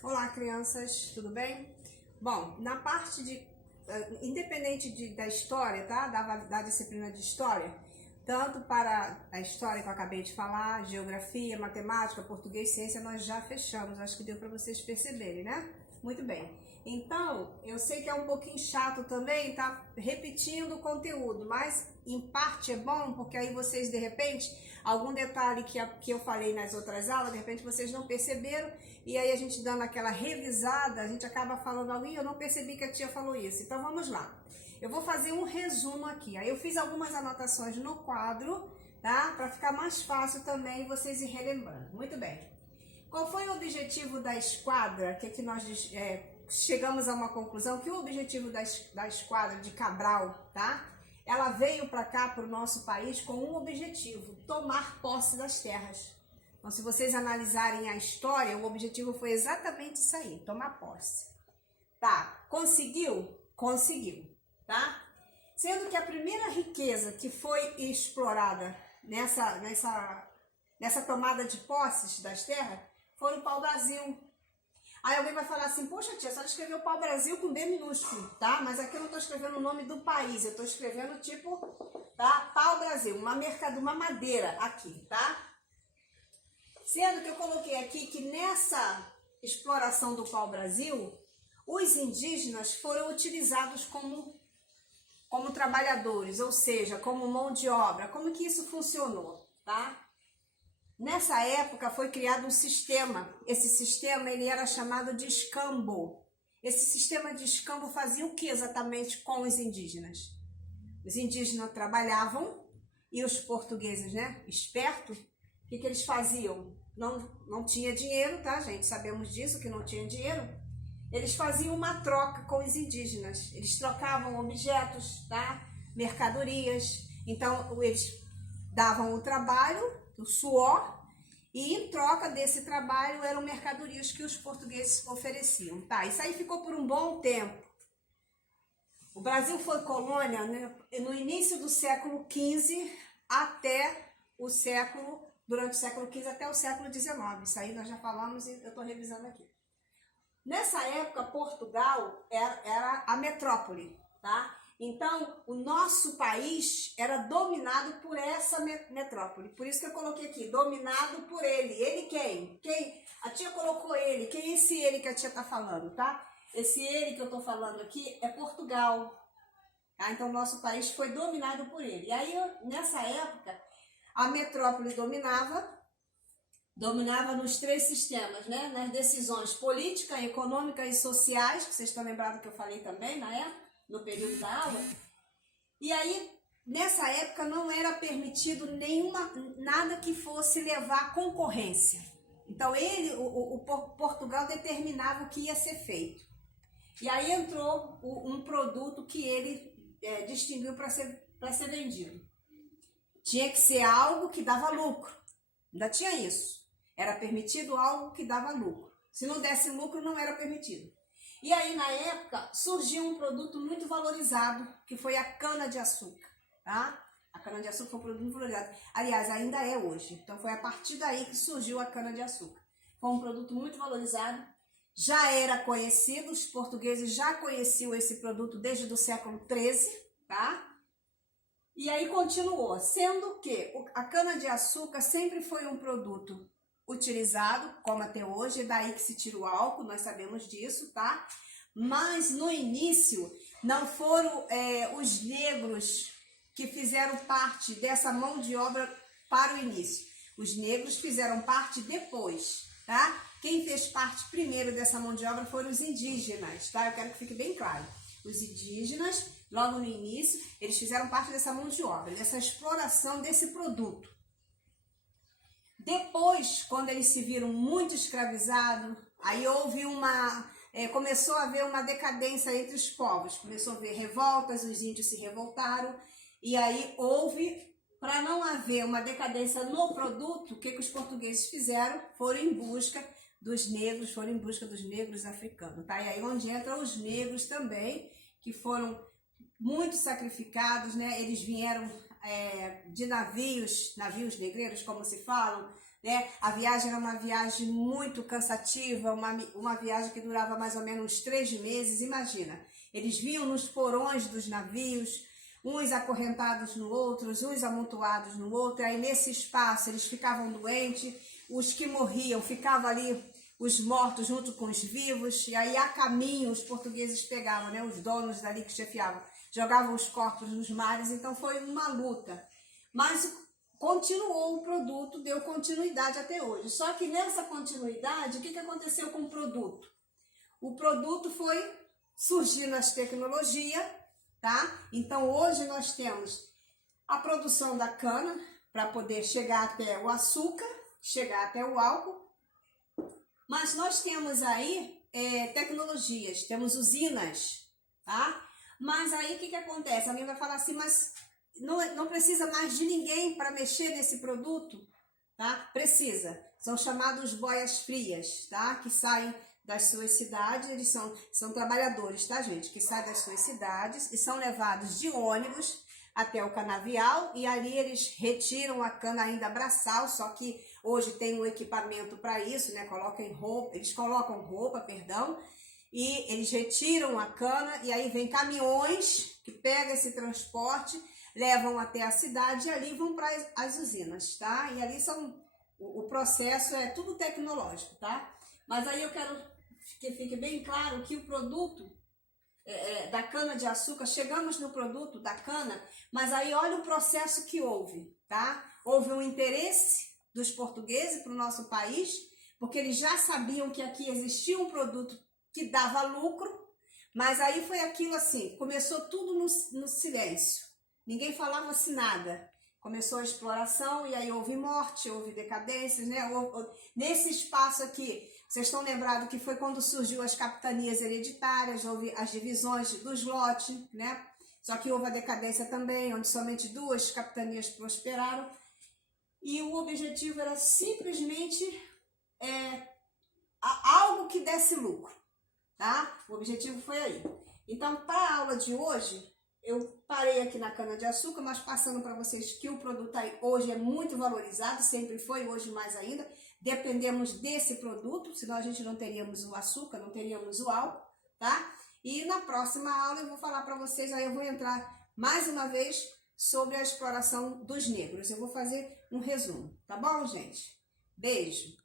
Olá, crianças, tudo bem? Bom, na parte de, independente da história, tá? Da disciplina de história, tanto para a história que eu acabei de falar, geografia, matemática, português, ciência, nós já fechamos. Acho que deu para vocês perceberem, né? Muito bem. Então, eu sei que é um pouquinho chato também, tá repetindo o conteúdo, mas em parte é bom, porque aí vocês, de repente, algum detalhe que eu falei nas outras aulas, de repente vocês não perceberam, e aí a gente dando aquela revisada, a gente acaba falando algo, e eu não percebi que a tia falou isso. Então vamos lá. Eu vou fazer um resumo aqui. Aí eu fiz algumas anotações no quadro, tá? Para ficar mais fácil também vocês ir relembrando. Muito bem. Qual foi o objetivo da esquadra? Que aqui nós chegamos a uma conclusão que o objetivo da esquadra de Cabral, tá? Ela veio para cá, para o nosso país, com um objetivo: tomar posse das terras. Então, se vocês analisarem a história, o objetivo foi exatamente isso aí, tomar posse. Tá? Conseguiu? Conseguiu, tá? Sendo que a primeira riqueza que foi explorada nessa tomada de posses das terras foi o pau-brasil. Aí alguém vai falar assim: poxa, tia, só escreveu pau-brasil com B minúsculo, tá? Mas aqui eu não estou escrevendo o nome do país, eu estou escrevendo tipo, tá? Pau-brasil, uma madeira aqui, tá? Sendo que eu coloquei aqui que nessa exploração do pau-brasil, os indígenas foram utilizados como trabalhadores, ou seja, como mão de obra. Como que isso funcionou, tá? Nessa época foi criado um sistema. Esse sistema ele era chamado de escambo. Esse sistema de escambo fazia o que exatamente com os indígenas? Os indígenas trabalhavam e os portugueses, né, espertos, o que eles faziam? Não tinha dinheiro, tá, gente? Sabemos disso, que não tinha dinheiro. Eles faziam uma troca com os indígenas. Eles trocavam objetos, tá? Mercadorias. Então, eles davam o trabalho, o suor, e em troca desse trabalho eram mercadorias que os portugueses ofereciam. Tá, isso aí ficou por um bom tempo. O Brasil foi colônia, né, no início do século XV durante o século XV até o século XIX. Isso aí nós já falamos e eu estou revisando aqui. Nessa época, Portugal era a metrópole, tá? Então, o nosso país era dominado por essa metrópole. Por isso que eu coloquei aqui, dominado por ele. Ele quem? Quem? A tia colocou ele. Quem é esse ele que a tia está falando, tá? Esse ele que eu estou falando aqui é Portugal. Tá? Então, o nosso país foi dominado por ele. E aí, nessa época, a metrópole dominava nos três sistemas, né? Nas decisões políticas, econômicas e sociais, que vocês estão lembrados que eu falei também na época, no período da aula. E aí, nessa época, não era permitido nada que fosse levar concorrência. Então, Portugal determinava o que ia ser feito. E aí entrou um produto que ele distinguiu para ser vendido. Tinha que ser algo que dava lucro. Ainda tinha isso. Era permitido algo que dava lucro. Se não desse lucro, não era permitido. E aí, na época, surgiu um produto muito valorizado, que foi a cana-de-açúcar, tá? A cana-de-açúcar foi um produto muito valorizado. Aliás, ainda é hoje. Então, foi a partir daí que surgiu a cana-de-açúcar. Foi um produto muito valorizado. Já era conhecido, os portugueses já conheciam esse produto desde o século XIII, tá? E aí continuou, sendo que a cana-de-açúcar sempre foi um produto utilizado, como até hoje, daí que se tira o álcool, nós sabemos disso, tá? Mas no início não foram os negros que fizeram parte dessa mão de obra para o início. Os negros fizeram parte depois, tá? Quem fez parte primeiro dessa mão de obra foram os indígenas, tá? Eu quero que fique bem claro. Os indígenas, logo no início, eles fizeram parte dessa mão de obra, dessa exploração desse produto. Depois, quando eles se viram muito escravizados, aí houve começou a haver uma decadência entre os povos, começou a haver revoltas, os índios se revoltaram, e aí para não haver uma decadência no produto, o que os portugueses fizeram? Foram em busca dos negros africanos, tá? E aí onde entram os negros também, que foram muito sacrificados, né? Eles vieram de navios negreiros, como se falam, né? A viagem era uma viagem muito cansativa, uma viagem que durava mais ou menos uns 3 meses, imagina. Eles vinham nos porões dos navios, uns acorrentados no outro, uns amontoados no outro, aí nesse espaço eles ficavam doentes, os que morriam ficavam ali, os mortos junto com os vivos, e aí a caminho os portugueses pegavam, né, os donos dali que chefiavam, jogavam os corpos nos mares, então foi uma luta. Mas continuou o produto, deu continuidade até hoje. Só que nessa continuidade, o que aconteceu com o produto? O produto foi surgindo as tecnologias, tá? Então hoje nós temos a produção da cana para poder chegar até o açúcar, chegar até o álcool, mas nós temos aí tecnologias, temos usinas, tá? Mas aí o que acontece? Alguém vai falar assim, mas não precisa mais de ninguém para mexer nesse produto, tá? Precisa. São chamados boias frias, tá? Que saem das suas cidades, eles são trabalhadores, tá, gente? Que saem das suas cidades e são levados de ônibus até o canavial e ali eles retiram a cana ainda braçal, só que hoje tem um equipamento para isso, né? Eles colocam roupa, perdão, e eles retiram a cana e aí vem caminhões que pegam esse transporte, levam até a cidade e ali vão para as usinas, tá? E ali o processo é tudo tecnológico, tá? Mas aí eu quero que fique bem claro que o produto da cana-de-açúcar, chegamos no produto da cana, mas aí olha o processo que houve, tá? Houve um interesse dos portugueses para o nosso país, porque eles já sabiam que aqui existia um produto que dava lucro, mas aí foi aquilo assim, começou tudo no silêncio, ninguém falava assim nada. Começou a exploração e aí houve morte, houve decadências, né? Nesse espaço aqui, vocês estão lembrados que foi quando surgiu as capitanias hereditárias, houve as divisões dos lotes, né? Só que houve a decadência também, onde somente 2 capitanias prosperaram. E o objetivo era simplesmente algo que desse lucro, tá? O objetivo foi aí. Então, para a aula de hoje, eu parei aqui na cana-de-açúcar, mas passando para vocês que o produto aí hoje é muito valorizado, sempre foi, hoje mais ainda. Dependemos desse produto, senão a gente não teríamos o açúcar, não teríamos o álcool, tá? E na próxima aula eu vou falar para vocês, aí eu vou entrar mais uma vez sobre a exploração dos negros. Eu vou fazer um resumo, tá bom, gente? Beijo!